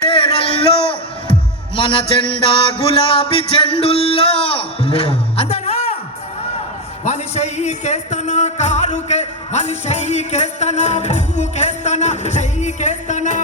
తేరల్లో మన జెండా గులాబీ చెండుల్లో అంతేనా? మనిషి కేస్తనా కారుకే. మనిషి కేస్తనా పువ్వు కేస్తనా చెయ్యి కేస్తనా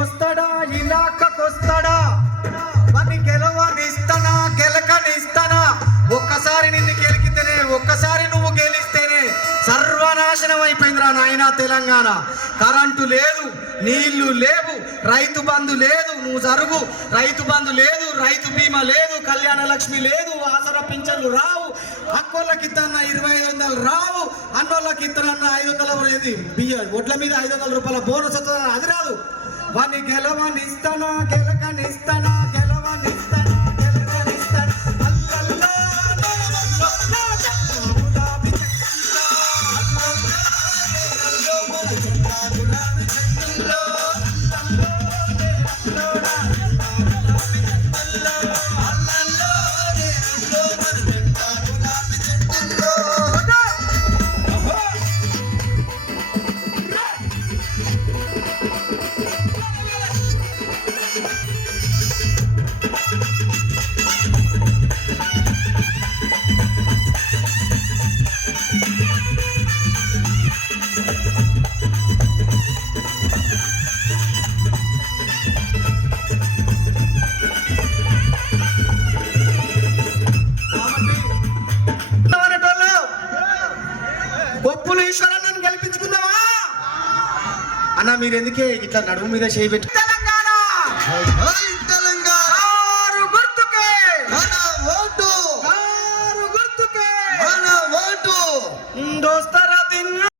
వస్తాడా? ఇలాకకు మరి గెలవనిస్తానా? గెలకనిస్తానా? ఒక్కసారి నిన్ను గెలికితేనే ఒక్కసారి నువ్వు గెలిస్తేనే సర్వనాశనం అయిపోయిందిరా నాయన తెలంగాణ. కరెంటు లేదు నీళ్ళు లేవు రైతు బంధు లేదు నువ్వు జరుగు. రైతు బంధు లేదు రైతు బీమా లేదు కళ్యాణ లక్ష్మి లేదు ఆసరా పింఛన్లు రావు. అక్కోళ్ళకి ఇతన్న ఇరవై ఐదు వందలు రావు అన్నోళ్ళకి ఇత్తనన్న ఐదు వందల ఏది? బియ్య. ఒడ్ల మీద ఐదు వందల రూపాయల బోనస్ వస్తుందని అది రాదు. వాడిని గెలవనిస్తానా గెలకనిస్తానా గెలవనిస్తానా గెలకనిస్తానా అల్లల్లో నేలల్లో గులాబీ గులాబీ గొప్పులు ఈశ్వరన్నను గెలిపించుకుందామా? అన్న మీరు ఎందుకే ఇట్లా నడుము మీద చేయి పెట్టి